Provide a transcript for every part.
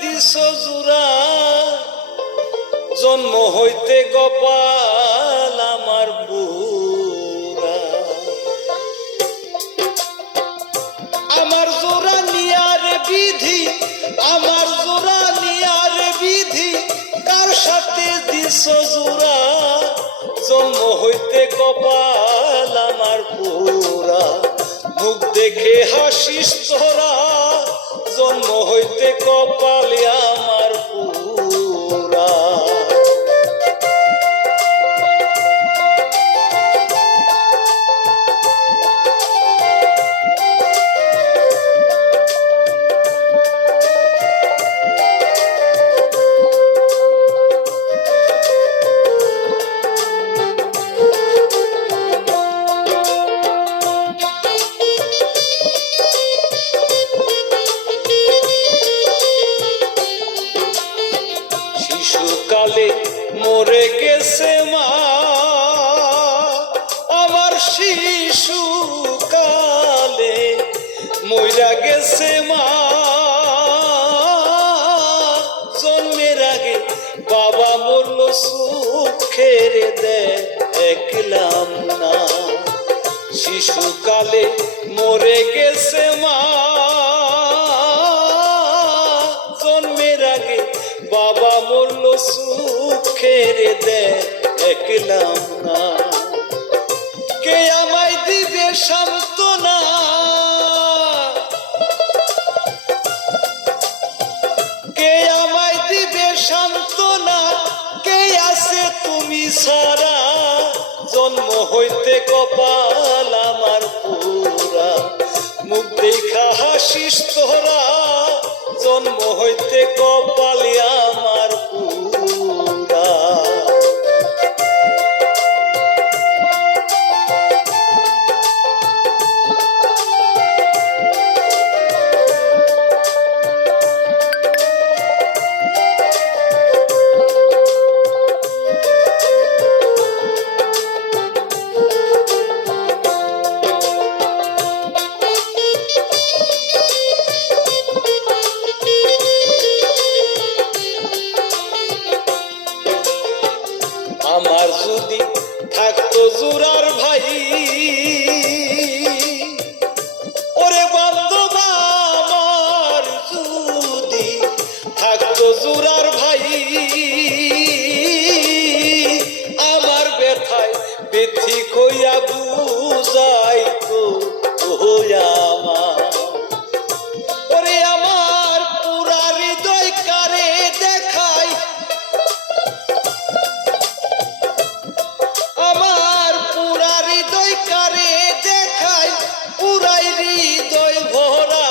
দিছ জোড়া জন্ম হইতে কপাল আমার বুড়া আমার জোড়া নিয়ার বিধি আমার জোড়া নিয়ার বিধি কার সাথে দিছ জোড়া জন্ম হইতে কপাল আমার বুড়া মুখ দেখে হাসিস তোরা জন্ম হইতে কপালে আমার পুরা শিশুকালে মরে গেছে মা আমার শিশুকালে মইরা গেছে মা জন্মের আগে বাবা মরল সুখের দেখলাম না শিশুকালে মরে গেছে মা জন্মের আগে বাবা মরল সুখের দেখলাম না কে আমায় দিবে সান্ত্বনা কে আমায় দিবে সান্ত্বনা কে আছে তুমি সারা জন্ম হইতে কপাল আমার পুরা মুখ দেখা হাসিস তোরা জন্ম হইতে কপালে আমার পুরা আমার যদি থাকতো জোড়ার ভাই ওরে বান্ধব আমার যদি থাকতো জোড়ার ভাই আমার ব্যথায় ব্যথি কইয়া বুঝাইতো আমার ওরে আমার পুরা হৃদয় কারে দেখায় আমার পুরা হৃদয় কারে দেখায় পুরাই হৃদয় ভরা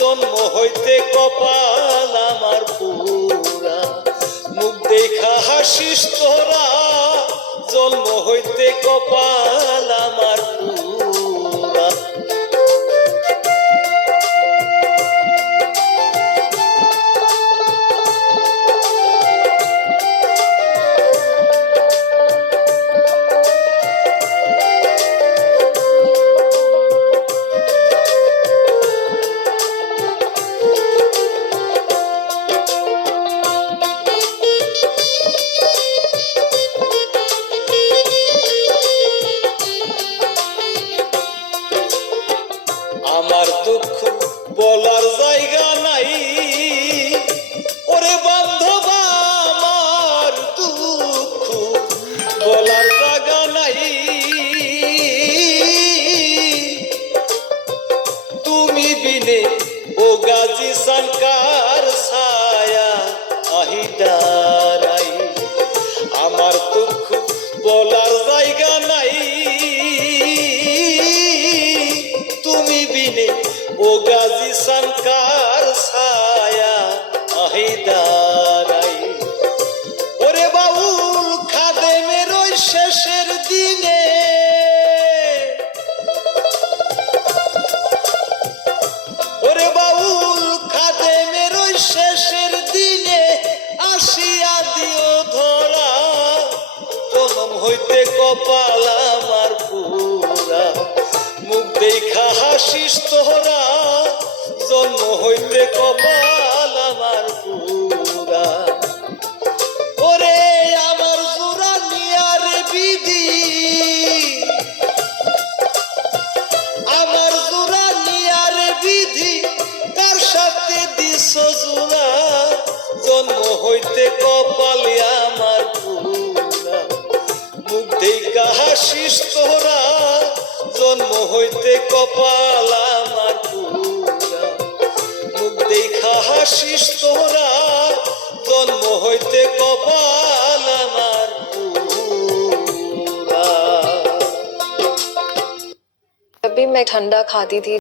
জন্ম হইতে কপাল আমার পুরা মুখ দেখা হাসিস তোরা জন্ম হইতে কপাল আমার পুরা আমার দুঃখ বলার জায়গা নাই ওরে বান্ধব আমার দুঃখ বলার জায়গা নাই তুমি বিনে ও গাজী সরকার ছায়া আহিদারাই আমার দুঃখ বলার জায়গা নাই তুমি বিনে ও গাজী সরকার ছায়া আহিদারাই ওরে বাউল খাদেমের ওই শেষের দিনে ওরে বাউল খাদেমের ওই শেষের দিনে আসিয়া দিও ধরা জনম হইতে কপাল আমার পুরা মুখ দেখা হাসিস তোরা জন্ম হইতে কপাল আমার কপালে আমার পুরা মুখ দেখা হাসিস তোরা জন্ম হইতে কপাল আমার পুরা মুখ দেখা হাসিস তোরা জন্ম হইতে কপাল আমার পুরা। जब भी मैं ठंडा खाती थी